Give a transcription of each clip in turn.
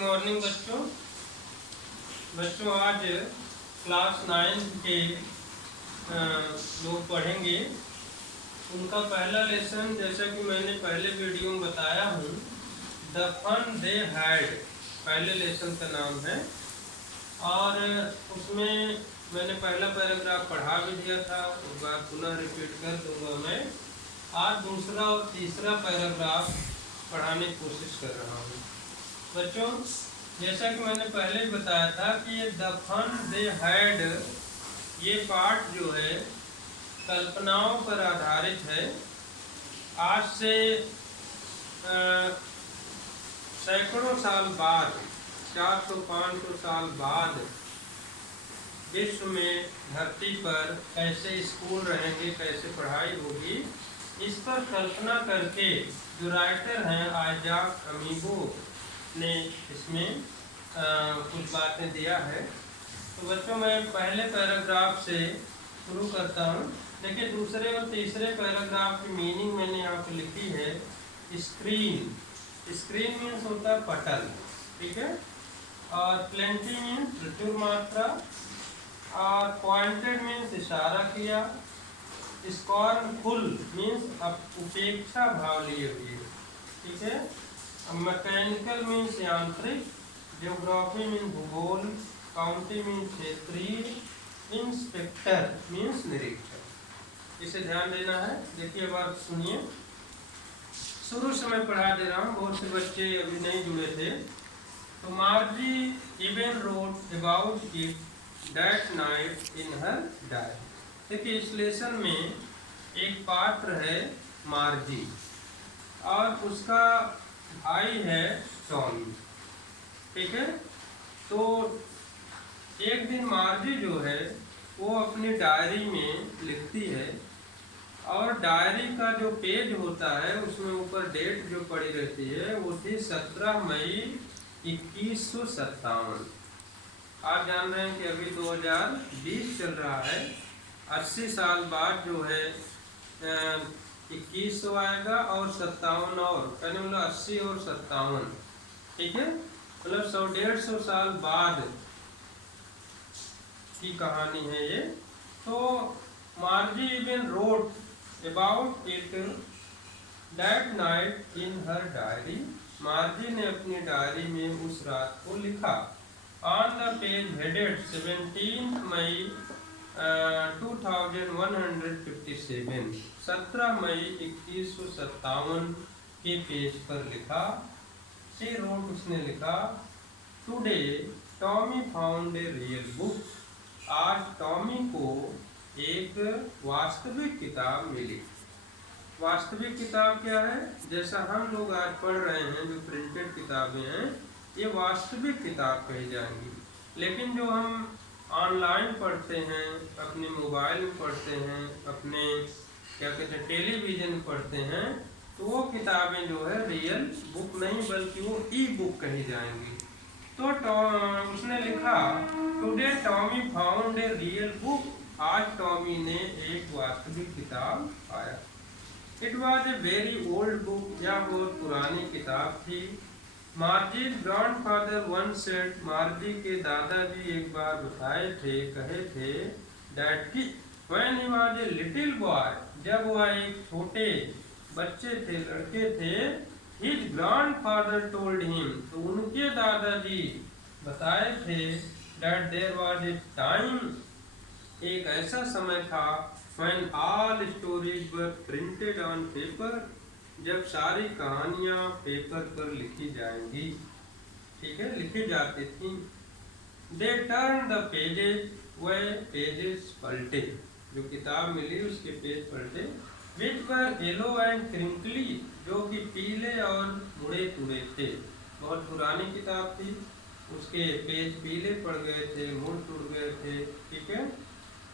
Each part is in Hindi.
मॉर्निंग बच्चों आज क्लास 9 के लोग पढ़ेंगे। उनका पहला लेसन, जैसा कि मैंने पहले वीडियो में बताया हूँ, द फन दे हैड पहले लेसन का नाम है। और उसमें मैंने पहला पैराग्राफ पढ़ा भी दिया था, एक बार पुनः रिपीट कर दूंगा। मैं आज दूसरा और तीसरा पैराग्राफ पढ़ाने की कोशिश कर रहा हूँ। बच्चों, जैसा कि मैंने पहले भी बताया था कि ये द फन दे हैड, ये पाठ जो है कल्पनाओं पर आधारित है। आज से सैकड़ों साल बाद, 400-500 साल बाद विश्व में धरती पर कैसे स्कूल रहेंगे, कैसे पढ़ाई होगी, इस पर कल्पना करके जो राइटर हैं आइजैक अमीगो ने इसमें कुछ बातें दिया है। तो बच्चों, मैं पहले पैराग्राफ से शुरू करता हूँ। देखिए, दूसरे और तीसरे पैराग्राफ की मीनिंग मैंने यहाँ पर लिखी है। स्क्रीन, स्क्रीन मीन्स होता है पटल, ठीक है। और प्लेंटी मीन्स प्रचुर मात्रा, और पॉइंटेड मीन्स इशारा किया। स्कॉर्नफुल मीन्स उपेक्षा भाव लिए हुए, ठीक है। मैकेनिकल मीन्स यांत्रिक, ज्योग्राफी मीन्स भूगोल, काउंटी मीन्स क्षेत्रीय, इंस्पेक्टर मीन्स निरीक्षक। इसे ध्यान देना है। देखिए, अब आप सुनिए। शुरू से मैं पढ़ा दे रहा हूँ, बहुत से बच्चे अभी नहीं जुड़े थे। तो मार्जी even wrote about it that night in her diary. देखिए, इस लेसन में एक पात्र है मार्जी, और उसका भाई है टॉमी, ठीक है। तो एक दिन मार्जी जो है वो अपनी डायरी में लिखती है, और डायरी का जो पेज होता है उसमें ऊपर डेट जो पड़ी रहती है वो थी 17 मई 2157। आप जान रहे हैं कि अभी 2020 चल रहा है। 80 साल बाद जो है 2100 आएगा, और 57 और कहने मतलब 80 और 57, ठीक है। मतलब 100-150 साल बाद की कहानी है ये। तो मार्जी even wrote about it that night in her diary. मार्जी ने अपनी डायरी में उस रात को लिखा। ऑन द पेज हेडेड 17 मई 2157, 17 मई 2157 के पेज पर लिखा। शी रोट, उसने लिखा, today Tommy found a real book. आज टॉमी को एक वास्तविक किताब मिली। वास्तविक किताब क्या है? जैसा हम लोग आज पढ़ रहे हैं, जो प्रिंटेड किताबें हैं, ये वास्तविक किताब कही जाएंगी। लेकिन जो हम ऑनलाइन पढ़ते हैं, अपने मोबाइल में पढ़ते हैं, अपने क्या कहते हैं टेलीविज़न में पढ़ते हैं, तो वो किताबें जो है रियल बुक नहीं बल्कि वो ई बुक कही जाएंगी। तो उसने लिखा, today Tommy found a real book. आज टॉमी ने एक वास्तविक किताब पाया। It was a very old book, यह बहुत पुरानी किताब थी। मार्जीज ग्रैंडफादर वन सेड, मार्जी के दादाजी एक बार बताए थे, कहे थे, डैट की when he was a little boy, जब वह एक छोटे बच्चे थे, लड़के थे, हिज ग्रैंडफादर टोल्ड हिम, तो उनके दादाजी बताए थे, that there was a time, एक ऐसा समय था, when all stories were printed on paper, जब सारी कहानियाँ पेपर पर लिखी जाएंगी, ठीक है, लिखी जाती थी। दे टर्न द पेजेस, वह पेजेस पलटे, जो किताब मिली उसके पेज पलटे। विच वर येलो एंड क्रिंकली, जो कि पीले और मुड़े टुड़े थे। बहुत पुरानी किताब थी, उसके पेज पीले पड़ गए थे, मुड़ टूट गए थे, ठीक है।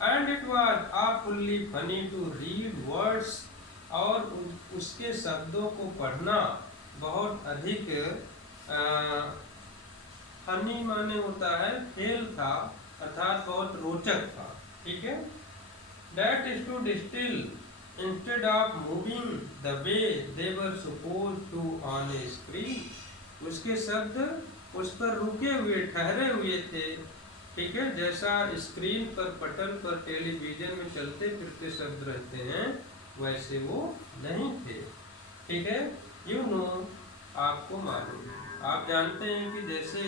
And it was awfully funny to read words, और उसके शब्दों को पढ़ना बहुत अधिक फनी माने होता है फेल था, अर्थात बहुत रोचक था, ठीक है। That stood still instead of moving the way they were supposed to on a screen, उसके शब्द उस पर रुके हुए, ठहरे हुए थे। ठीक है, जैसा स्क्रीन पर, पटल पर, टेलीविजन में चलते फिरते शब्द रहते हैं, वैसे वो नहीं थे। ठीक है, यू नो, आपको मालूम, आप जानते हैं कि जैसे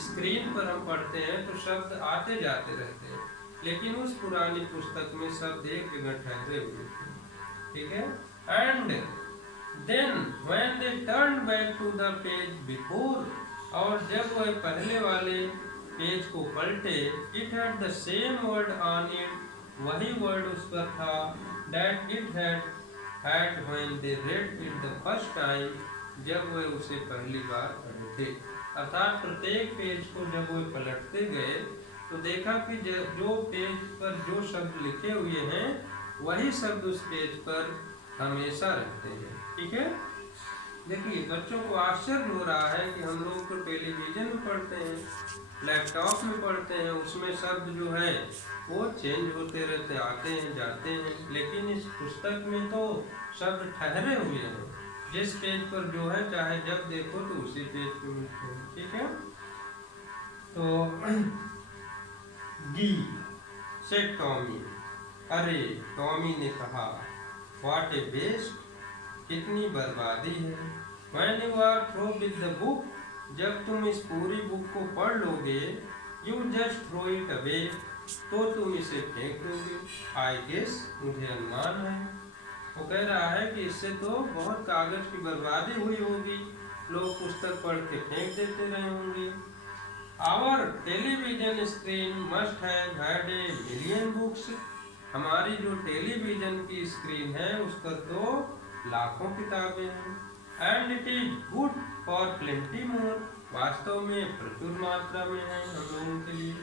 स्क्रीन पर हम पढ़ते हैं तो शब्द आते जाते रहते हैं, लेकिन उस पुरानी पुस्तक में शब्द एक जगह ठहरे हुए थे। ठीक है, and then when they turn back to the page before, और जब वह पहले वाले पेज को पलटे, it had the same word on it, वही वर्ड उस पर था, that it had when they read it the first time, जब वह उसे पहली बार पढ़े थे। अर्थात प्रत्येक पेज को जब वह पलटते गए तो देखा कि जो पेज पर जो शब्द लिखे हुए हैं वही शब्द उस पेज पर हमेशा रहते हैं। ठीक है, देखिए बच्चों को आश्चर्य हो रहा है कि हम लोग तो टेलीविजन में पढ़ते हैं, लैपटॉप में पढ़ते हैं, उसमें शब्द जो है वो चेंज होते रहते, आते हैं जाते हैं, लेकिन इस पुस्तक में तो शब्द ठहरे हुए हैं, जिस पेज पर जो है चाहे जब देखो तो उसी पेज पे मिलते हैं। ठीक है, तो गी सेड टॉमी, अरे टॉमी ने कहा, व्हाट ए वेस्ट, कितनी बर्बादी है, when you are through with the book, जब तुम इस पूरी बुक को पढ़ लोगे, you just throw it away, तो तुम इसे फेंक दोगे, आई गेस, मुझे अनुमान है। वो कह रहा है कि इससे तो बहुत कागज की बर्बादी हुई होगी, लोग पुस्तक पढ़ के फेंक देते रहे होंगे। Our television screen must have had a million books, हमारी जो टेलीविजन की स्क्रीन है उस पर तो लाखों किताबें हैं, and it is good for plenty more, वास्तव में प्रचुर मात्रा में है हम लोगों के लिए।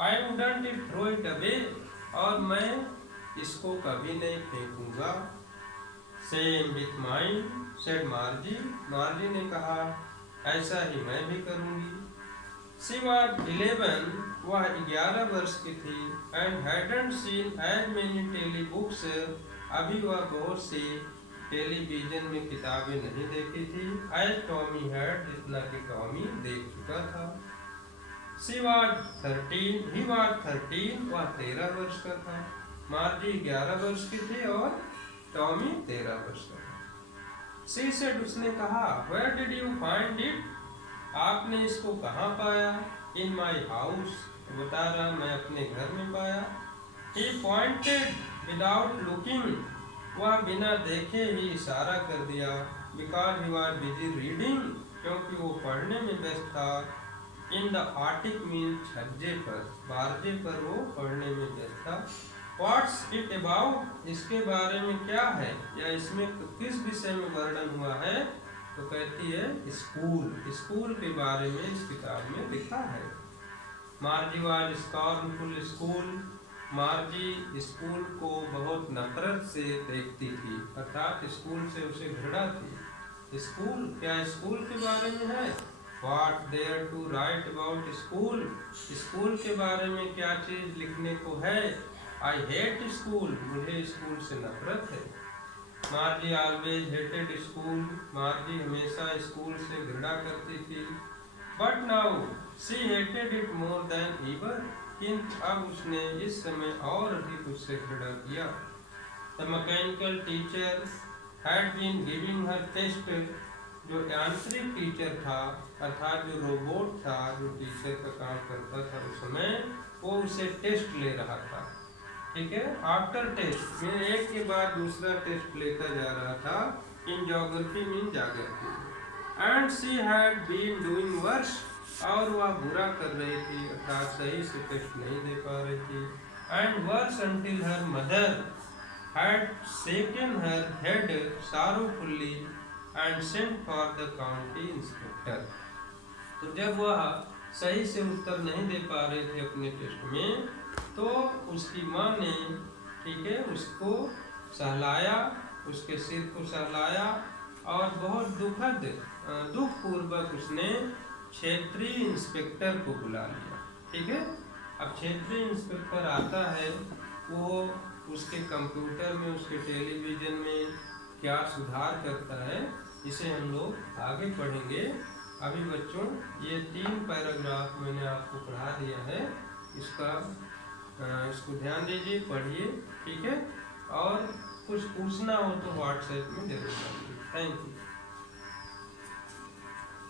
I wouldn't it throw it away, और मैं इसको कभी नहीं फेंकूंगा। Same with mine said Margie, Margie ने कहा ऐसा ही मैं भी करूंगी। शी वाज 11, वह 11 वर्ष की थी, and hadn't seen as many telebooks, अभी वह बहुत सी टेलीविजन में किताबें नहीं देखी थी, एज टॉमी हैड, जितना कि टॉमी देख चुका था। शी वाज 13, ही वाज 13, वह 13 वर्ष का था, मार्जी 11 वर्ष की थी और टॉमी 13 वर्ष का था। शी सेड, उसने कहा, where did you find it, आपने इसको कहाँ पाया, इन माई हाउस, बता रहा मैं अपने घर में पाया। ही पॉइंटेड विदाउट लुकिंग, वह बिना देखे ही इशारा कर दिया, because he was busy reading, क्योंकि वो पढ़ने में व्यस्त था, इन द आर्टिक मीन छज्जे पर, बारजे पर वो पढ़ने में व्यस्त था। व्हाट्स इट अबाउट, इसके बारे में क्या है, या इसमें किस विषय में वर्णन हुआ है, तो कहती है स्कूल, स्कूल के बारे में इस किताब में लिखा है। Margie was scornful school, Margie school को बहुत नफरत से देखती थी, अर्थात स्कूल से उसे घृणा थी। स्कूल, क्या स्कूल के बारे में है, what there to write about school, school के बारे में क्या चीज लिखने को है, आई हेट स्कूल, मुझे स्कूल से नफरत है। Margie always hated school, Margie हमेशा स्कूल से घृणा करती थी। But now she hated it more than ever, किंतु अब उसने इस समय और अधिक उससे घृणा किया। The mechanical teacher had been giving her test, जो यांत्रिक टीचर था अर्थात जो रोबोट था, जो टीचर का काम करता था उस समय, वो उसे टेस्ट ले रहा था। ठीक है, आफ्टर टेस्ट में एक के बाद दूसरा टेस्ट लेता जा रहा था, in geography mean geography, and she had been doing worse, और वह बुरा कर रही थी अर्थात सही से टेस्ट नहीं दे पा रही थी, and worse until her mother had shaken her head sorrowfully and sent for the county inspector, तो जब वह सही से उत्तर नहीं दे पा रहे थे अपने टेस्ट में, तो उसकी माँ ने, ठीक है, उसको सहलाया, उसके सिर को सहलाया, और बहुत दुखपूर्वक उसने क्षेत्रीय इंस्पेक्टर को बुला लिया। ठीक है, अब क्षेत्रीय इंस्पेक्टर आता है, वो उसके कंप्यूटर में, उसके टेलीविजन में क्या सुधार करता है, इसे हम लोग आगे पढ़ेंगे। अभी बच्चों ये 3 पैराग्राफ मैंने आपको पढ़ा दिया है, इसको ध्यान दीजिए, पढ़िए, ठीक है। और कुछ पूछना हो तो व्हाट्सएप में जरूर करिए। Thank you.